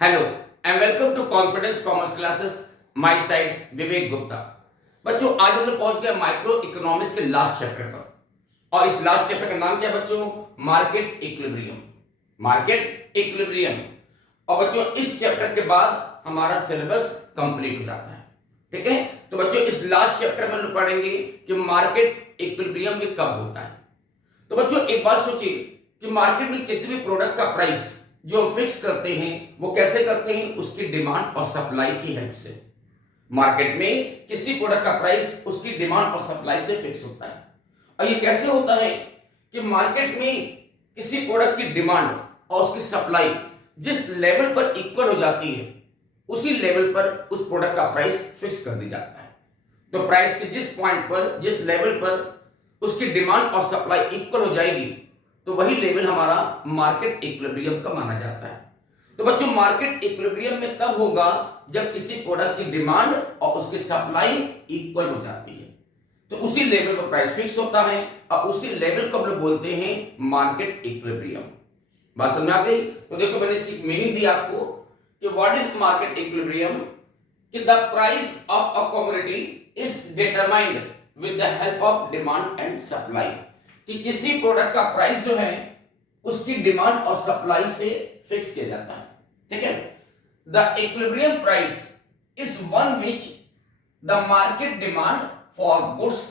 Hello and welcome to confidence commerce classes. My side Vivek Gupta. बच्चों, आज हम लोग पहुंच गए माइक्रो इकोनॉमिक्स के लास्ट चैप्टर पर। और इस लास्ट चैप्टर का नाम क्या है बच्चों? Market equilibrium. Market equilibrium. और बच्चों, इस चैप्टर के बाद हमारा सिलेबस कंप्लीट हो जाता है। ठीक है, तो बच्चों इस लास्ट चैप्टर में हम लोग पढ़ेंगे कि मार्केट इक्विलिब्रियम में कब होता है। तो बच्चों एक बात सोचिए कि मार्केट में किसी भी प्रोडक्ट का प्राइस जो हम फिक्स करते हैं वो कैसे करते हैं? उसकी डिमांड और सप्लाई की हेल्प से। मार्केट में किसी प्रोडक्ट का प्राइस उसकी डिमांड और सप्लाई से फिक्स होता है। और ये कैसे होता है कि मार्केट में किसी प्रोडक्ट की डिमांड और उसकी सप्लाई जिस लेवल पर इक्वल हो जाती है उसी लेवल पर उस प्रोडक्ट का प्राइस फिक्स कर दिया जाता है। तो प्राइस के जिस पॉइंट पर, जिस लेवल पर उसकी डिमांड और सप्लाई इक्वल हो जाएगी तो वही लेवल हमारा मार्केट इक्विलिब्रियम का माना जाता है। तो बच्चों, मार्केट इक्विलिब्रियम में तब होगा जब किसी प्रोडक्ट की डिमांड और उसकी सप्लाई इक्वल हो जाती है, तो उसी लेवल पर प्राइस फिक्स होता है और उसी लेवल को हम लोग बोलते हैं मार्केट इक्विलिब्रियम। बात समझ आ गई? तो देखो, मैंने इसकी मीनिंग दी आपको कि व्हाट इज मार्केट इक्विलिब्रियम, कि the price of a commodity is determined with the help of demand and supply. कि किसी प्रोडक्ट का प्राइस जो है उसकी डिमांड और सप्लाई से फिक्स किया जाता है। ठीक है, the equilibrium price is one which the market demand for goods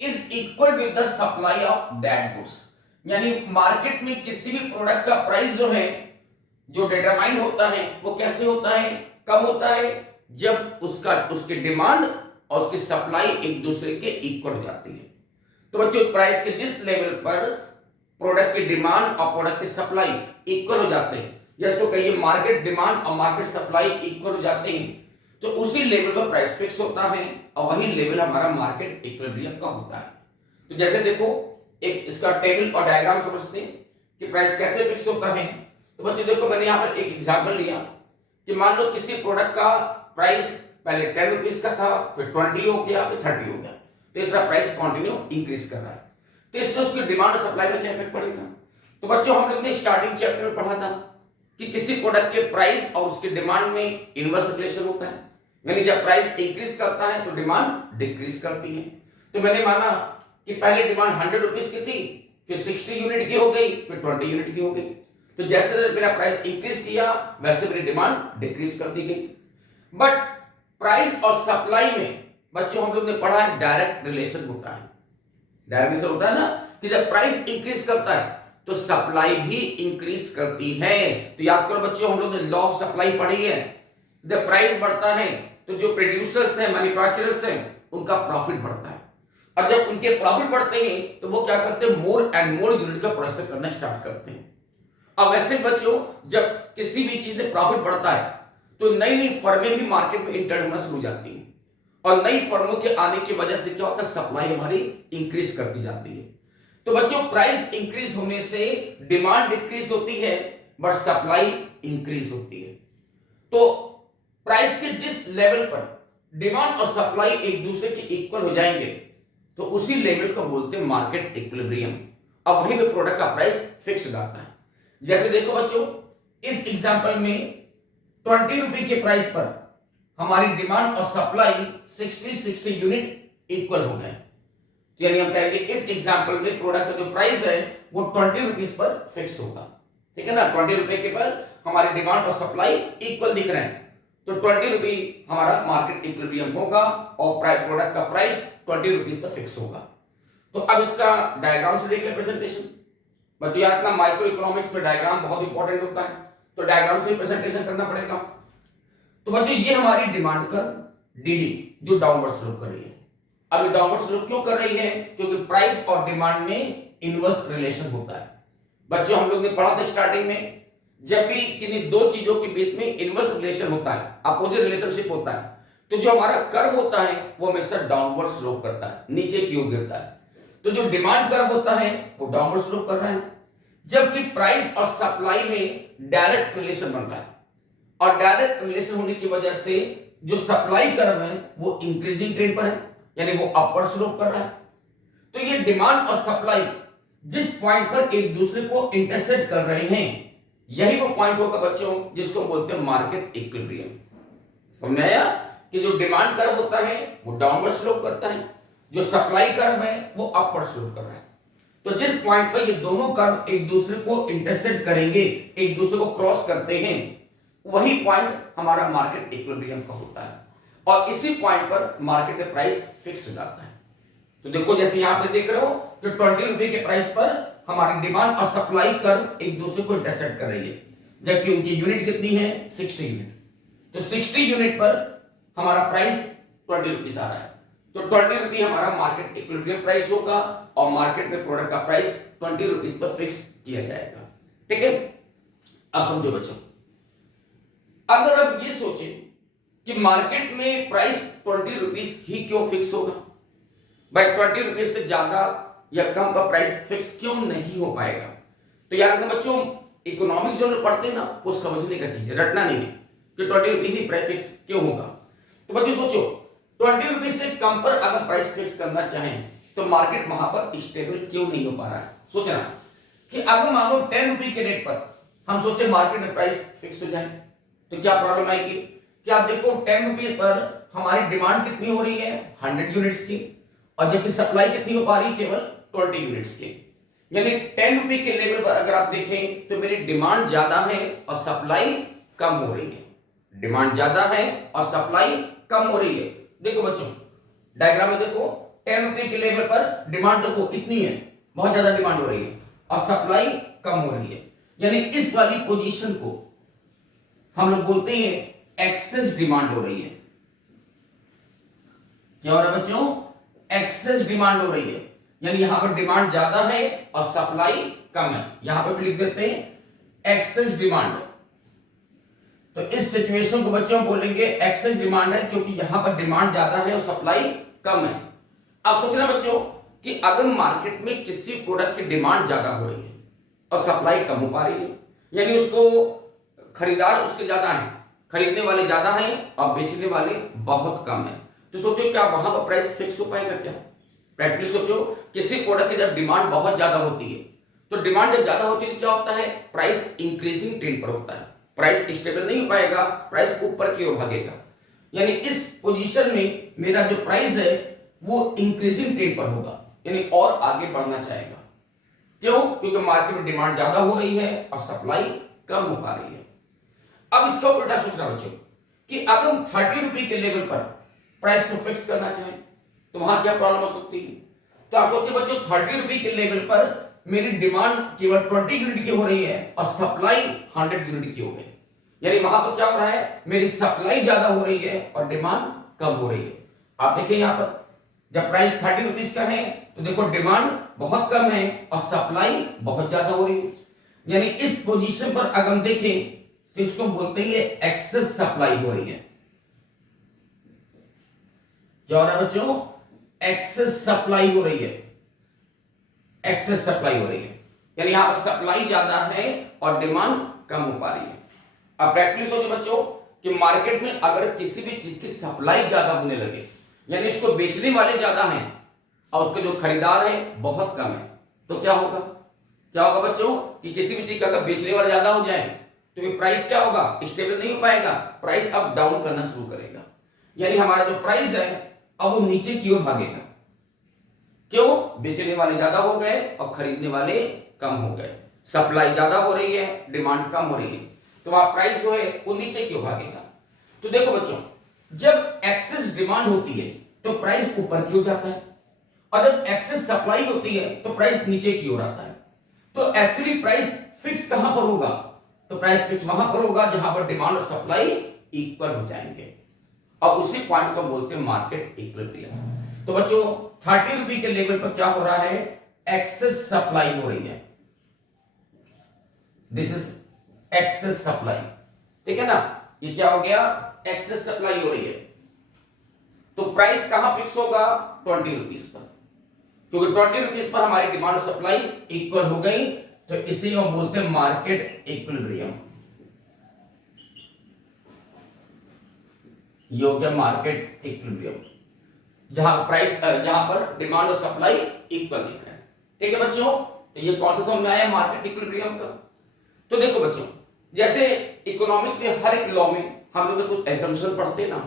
is equal with the supply of that goods. यानी मार्केट में किसी भी प्रोडक्ट का प्राइस जो है, जो डिटरमाइन होता है, वो कैसे होता है, कब होता है? जब उसकी डिमांड और उसकी सप्लाई एक दूसरे के इक्वल हो जाती है। तो बच्चों, प्राइस के जिस लेवल पर प्रोडक्ट की डिमांड और प्रोडक्ट की सप्लाई इक्वल हो जाते हैं, या इसको कहिए मार्केट डिमांड और मार्केट सप्लाई इक्वल हो जाते हैं, तो उसी लेवल पर प्राइस फिक्स होता है और वही लेवल हमारा मार्केट इक्विलिब्रियम का होता है। तो जैसे देखो, एक इसका टेबल और डायग्राम समझते हैं कि प्राइस कैसे फिक्स होता है। तो बच्चों देखो, मैंने यहां पर एक एग्जांपल लिया कि मान लो किसी प्रोडक्ट का प्राइस पहले 10 रुपीज का था, फिर 20 हो गया, फिर 30 हो गया। तो इसका प्राइस कंटिन्यू इंक्रीज कर रहा है। तो इससे उसकी डिमांड और सप्लाई में क्या इफेक्ट पड़ेगा? तो बच्चों, हम लोग ने स्टार्टिंग चैप्टर में पढ़ा था कि किसी प्रोडक्ट के प्राइस और उसकी डिमांड में इनवर्स रिलेशन होता है। यानी जब प्राइस इंक्रीज करता है तो डिमांड डिक्रीज करती है। तो मैंने माना कि पहले डिमांड 100 रुपीज की थी, फिर 60 यूनिट की हो गई, फिर 20 यूनिट की हो गई। तो जैसे मेरा प्राइस इंक्रीज किया वैसे मेरी डिमांड डिक्रीज कर दी गई। बट प्राइस और सप्लाई में बच्चों हम लोग ने पढ़ा है डायरेक्ट रिलेशन होता है। डायरेक्ट रिलेशन होता है ना, कि जब प्राइस इंक्रीज करता है तो सप्लाई भी इंक्रीज करती है। तो याद करो बच्चों, हम लोग ने लॉ ऑफ सप्लाई पढ़ी है। जब प्राइस बढ़ता है तो जो प्रोड्यूसर्स हैं, मैन्युफैक्चरर्स हैं, उनका प्रॉफिट बढ़ता है। और जब उनके प्रॉफिट बढ़ते हैं तो वो क्या करते हैं? मोर एंड मोर यूनिट का प्रोडक्शन करना स्टार्ट करते हैं। अब वैसे बच्चों, जब किसी भी चीज में प्रॉफिट बढ़ता है तो नई नई फर्में भी मार्केट में इंटर होना शुरू हो जाती हैं। और नई फर्मों के आने की वजह से क्या होता है? सप्लाई हमारी इंक्रीज करती जाती है। तो बच्चों, प्राइस इंक्रीज होने से डिमांड डिक्रीज होती है बट सप्लाई इंक्रीज होती है। तो प्राइस के जिस लेवल पर डिमांड और सप्लाई एक दूसरे के इक्वल हो जाएंगे तो उसी लेवल को बोलते हैं मार्केट इक्विलिब्रियम। अब वहीं पे प्रोडक्ट का प्राइस फिक्स हो जाता है। जैसे देखो बच्चों, इस एग्जांपल में 20 रुपए के प्राइस पर हमारी डिमांड और सप्लाई 60 यूनिट इक्वल हो गए। यानी हम कहेंगे इस एग्जांपल में प्रोडक्ट का जो प्राइस है वो 20 रुपीज पर फिक्स होगा। ठीक है ना, 20 रुपए के पर हमारी डिमांड और सप्लाई इक्वल दिख रहे हैं, तो 20 रुपए हमारा मार्केट इक्विलिब्रियम होगा और प्रोडक्ट का प्राइस 20 रुपीज पर फिक्स होगा। तो अब इसका डायग्राम से देख ले प्रेजेंटेशन। बच्चों याद रखना, माइक्रो इकोनॉमिक्स में डायग्राम बहुत इंपॉर्टेंट होता है, तो डायग्राम से प्रेजेंटेशन करना पड़ेगा। तो बच्चों, ये हमारी डिमांड कर्व डीडी जो डाउनवर्ड स्लोप कर रही है। अब ये डाउनवर्ड स्लोप क्यों कर रही है? क्योंकि प्राइस और डिमांड में इनवर्स रिलेशन होता है। बच्चों, हम लोग ने पढ़ा था स्टार्टिंग में, जब भी किन्हीं दो चीजों के बीच में इनवर्स रिलेशन होता है, अपोजिट रिलेशनशिप होता है, तो जो हमारा कर्व होता है वो हमेशा डाउनवर्ड स्लोप करता है, नीचे की ओर गिरता है। तो जो डिमांड कर्व होता है वो डाउनवर्ड स्लोप कर रहा है, जबकि प्राइस और सप्लाई में डायरेक्ट रिलेशन बन रहा है। और डायरेक्ट रिलेशन होने की वजह से जो सप्लाई कर्व है वो इंक्रीजिंग ट्रेंड पर है, यानी वो अपवर्ड स्लोप कर रहा है। तो ये डिमांड और सप्लाई जिस पॉइंट पर एक दूसरे को इंटरसेक्ट कर रहे हैं यही वो पॉइंट होगा बच्चों जिसको बोलते हैं मार्केट इक्विलिब्रियम। समझ आया कि जो डिमांड कर्व होता है वो डाउनवर्ड स्लोप करता है, जो सप्लाई कर्व है वो अपवर्ड स्लोप कर रहा है। तो जिस पॉइंट पर ये दोनों कर्व एक दूसरे को इंटरसेक्ट करेंगे, एक दूसरे को क्रॉस करते हैं, वही पॉइंट हमारा मार्केट इक्विलिब्रियम का होता है और इसी पॉइंट पर मार्केट में प्राइस फिक्स हो जाता है। तो देखो जैसे यहां पे देख रहे हो कि 20 रुपए के प्राइस पर हमारी डिमांड और सप्लाई कर्व एक दूसरे को इंटरसेक्ट कर रही है, जबकि उनकी यूनिट कितनी है 60 यूनिट। तो 60 यूनिट पर हमारा प्राइस 20 रुपीज आ रहा है, तो 20 रुपये हमारा मार्केट इक्विलिब्रियम प्राइस होगा और मार्केट में प्रोडक्ट का प्राइस 20 रुपीज पर फिक्स किया जाएगा। ठीक है, अब समझो बच्चों, अगर अब ये सोचे कि मार्केट में प्राइस 20 रुपीज ही क्यों फिक्स होगा, भाई 20 रुपीज से ज्यादा या कम का प्राइस फिक्स क्यों नहीं हो पाएगा। तो याद रखना बच्चों, इकोनॉमिक्स जो पढ़ते हैं ना वो समझने का चीज है, रटना नहीं है कि 20 रुपीज ही प्राइस फिक्स क्यों होगा। तो बच्चों सोचो 20 रुपीज से कम पर अगर प्राइस फिक्स करना चाहें तो मार्केट वहां पर स्टेबल क्यों नहीं हो पा रहा है। सोचना कि अगर मान लो 10 रुपए के रेट पर हम सोचे मार्केट में प्राइस फिक्स हो जाए तो क्या प्रॉब्लम आएगी। कि आप देखो 10 रुपए पर हमारी डिमांड कितनी हो रही है 100 यूनिट्स की, और जबकि सप्लाई कितनी हो पा रही है केवल 20 यूनिट्स की। यानी 10 रुपए के लेवल पर अगर आप देखें तो मेरी डिमांड ज्यादा है और सप्लाई कम हो रही है, डिमांड ज्यादा है और सप्लाई कम हो रही है। देखो बच्चों डायग्राम में देखो 10 रुपए के लेवल पर डिमांड देखो इतनी है, बहुत ज्यादा डिमांड हो रही है और सप्लाई कम हो रही है। यानी इस वाली पोजीशन को हम लोग बोलते हैं एक्सेस डिमांड हो रही है। क्या हो रहा है बच्चों, एक्सेस डिमांड हो रही है, यानी यहां पर डिमांड ज्यादा है और सप्लाई कम है। यहां पर भी लिख देते हैं एक्सेस डिमांड। तो इस सिचुएशन को बच्चों बोलेंगे एक्सेस डिमांड है, क्योंकि यहां पर डिमांड ज्यादा है और सप्लाई कम है। अब सोचना बच्चों कि अगर मार्केट में किसी प्रोडक्ट की डिमांड ज्यादा हो रही है और सप्लाई कम हो पा रही है, यानी उसको खरीदार उसके ज्यादा है, खरीदने वाले ज्यादा हैं और बेचने वाले बहुत कम है, तो सोचो क्या वहां पर प्राइस फिक्स हो पाएगा क्या। प्रैक्टिस सोचो, किसी प्रोडक्ट की जब डिमांड बहुत ज्यादा होती है तो डिमांड जब ज्यादा होती है तो क्या होता है, प्राइस इंक्रीजिंग ट्रेंड पर होता है, प्राइस स्टेबल नहीं हो पाएगा, प्राइस ऊपर की ओर भागेगा। यानी इस पोजीशन में मेरा जो प्राइस है वो इंक्रीजिंग ट्रेंड पर होगा, यानी और आगे बढ़ना चाहेगा। क्यों, क्योंकि मार्केट में डिमांड ज्यादा हो रही है और सप्लाई कम हो पा रही है। अब इसका उल्टा सोचना बच्चों कि अगर हम 30 रुपए के लेवल पर प्राइस को फिक्स करना चाहें तो वहां क्या प्रॉब्लम हो सकती है। तो आप सोचिए बच्चों 30 रुपए के लेवल पर मेरी डिमांड केवल 20 यूनिट की हो रही है और सप्लाई 100 यूनिट की हो गई, यानी वहां पर क्या हो रहा है, मेरी सप्लाई ज्यादा हो रही है और डिमांड कम हो रही है। आप देखिए यहां पर जब प्राइस 30 रुपीज का है तो देखो डिमांड बहुत कम है और सप्लाई बहुत ज्यादा हो रही है। यानी इस पोजीशन पर अगर हम देखें तो इसको बोलते हैं एक्सेस सप्लाई हो रही है। क्या हो रहा है बच्चों, एक्सेस सप्लाई हो रही है, एक्सेस सप्लाई हो रही है, यानी यहां पर सप्लाई ज्यादा है और डिमांड कम हो पा रही है। अब प्रैक्टिस सोचो बच्चों कि मार्केट में अगर किसी भी चीज की सप्लाई ज्यादा होने लगे, यानी इसको बेचने वाले ज्यादा हैं और उसके जो खरीदार है बहुत कम है, तो क्या होगा, क्या होगा बच्चों कि किसी भी चीज का अगर बेचने वाले ज्यादा हो जाए तो ये प्राइस क्या होगा, स्टेबल नहीं हो पाएगा, प्राइस अब डाउन करना शुरू करेगा। यानी हमारा जो प्राइस है अब वो नीचे की ओर भागेगा। क्यों, बेचने वाले ज्यादा हो गए और खरीदने वाले कम हो गए, सप्लाई ज्यादा हो रही है, डिमांड कम हो रही है, तो वहां प्राइस जो है वो नीचे की ओर भागेगा। तो देखो बच्चों जब एक्सेस डिमांड होती है तो प्राइस ऊपर की ओर जाता है, और जब एक्सेस सप्लाई होती है तो प्राइस नीचे की ओर आता है। तो एक्चुअली प्राइस फिक्स कहां पर होगा, तो प्राइस फिक्स वहां पर होगा जहां पर डिमांड और सप्लाई इक्वल हो जाएंगे, और उसी पॉइंट को बोलते हैं मार्केट इक्विलिब्रियम। तो बच्चों 30 रुपए के लेवल पर क्या हो रहा है, एक्सेस सप्लाई हो रही है, दिस इज एक्सेस सप्लाई, ठीक है ना, ये क्या हो गया, एक्सेस सप्लाई हो रही है। तो प्राइस कहां फिक्स होगा, 20 रुपीज पर, क्योंकि 20 रुपीज पर हमारी डिमांड और सप्लाई इक्वल हो गई, तो इसी को बोलते हैं मार्केट इक्विलिब्रियम। ये हो गया मार्केट इक्विलिब्रियम, जहां प्राइस जहां पर डिमांड और सप्लाई इक्वल दिख रहे हैं। ठीक है बच्चों, तो ये कौन सा समझ में आया मार्केट इक्विलिब्रियम का। तो देखो बच्चों, जैसे इकोनॉमिक्स से हर एक लॉ में हम लोग कुछ एजम्पशन पढ़ते हैं ना,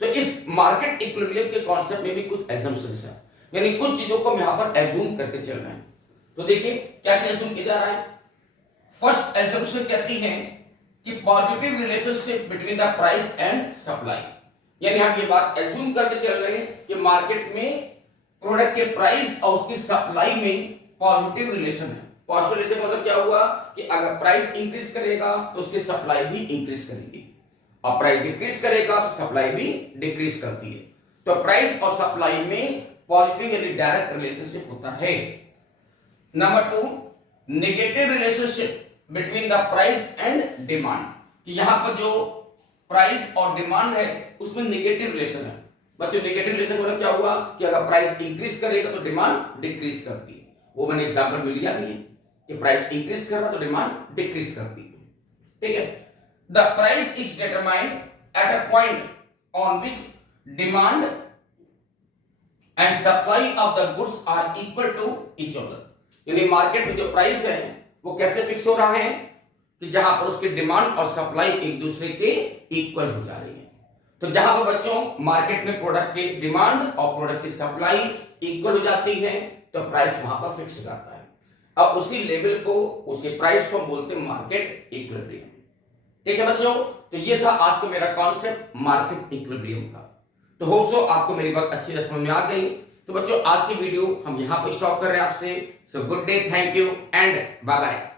तो इस मार्केट इक्विलिब्रियम के कॉन्सेप्ट में भी कुछ एजम्पशंस है, यानी कुछ चीजों को हम यहां पर एज्यूम करके चल रहे हैं। तो देखिए क्या क्या एज्यूम किया जा रहा है। फर्स्ट एजम्पशन कहती है कि positive relationship between the price and supply, यानी हम ये बात एज्यूम करके चल रहे हैं कि मार्केट में प्रोडक्ट के प्राइस और उसकी सप्लाई में पॉजिटिव रिलेशन है। पॉजिटिव रिलेशन का मतलब क्या हुआ कि अगर प्राइस इंक्रीज करेगा तो उसकी सप्लाई भी इंक्रीज करेगी, और प्राइस डिक्रीज करेगा तो सप्लाई भी डिक्रीज करती है। तो प्राइस और सप्लाई में पॉजिटिव यानी डायरेक्ट रिलेशनशिप होता है। Number 2, negative relationship between the price and demand, कि यहां पर जो प्राइस और डिमांड है उसमें नेगेटिव रिलेशन है। बच्चों नेगेटिव रिलेशन मतलब क्या हुआ कि अगर प्राइस इंक्रीज करेगा तो डिमांड डिक्रीज करती है। वो मैंने एग्जांपल में लिया भी है कि प्राइस इंक्रीज कर रहा तो डिमांड डिक्रीज करती है। ठीक है, the price is determined at a point on which demand and supply of the goods are equal to each other, यानी मार्केट में जो प्राइस है वो कैसे फिक्स हो रहा है कि जहां पर उसकी डिमांड और सप्लाई एक दूसरे के इक्वल हो जा रही है। तो जहां पर बच्चों मार्केट में प्रोडक्ट की डिमांड और प्रोडक्ट की सप्लाई इक्वल हो जाती है तो प्राइस वहां पर फिक्स हो जाता है। अब उसी लेवल को, उसी प्राइस को बोलते हैं मार्केट इक्विलिब्रियम। ठीक है बच्चों, तो ये था आज का मेरा कॉन्सेप्ट मार्केट इक्विलिब्रियम का। तो होप सो आपको मेरी बात अच्छी समझ में आ गई। तो बच्चों आज की वीडियो हम यहां पर स्टॉप कर रहे हैं आपसे। So good day, thank you and bye bye.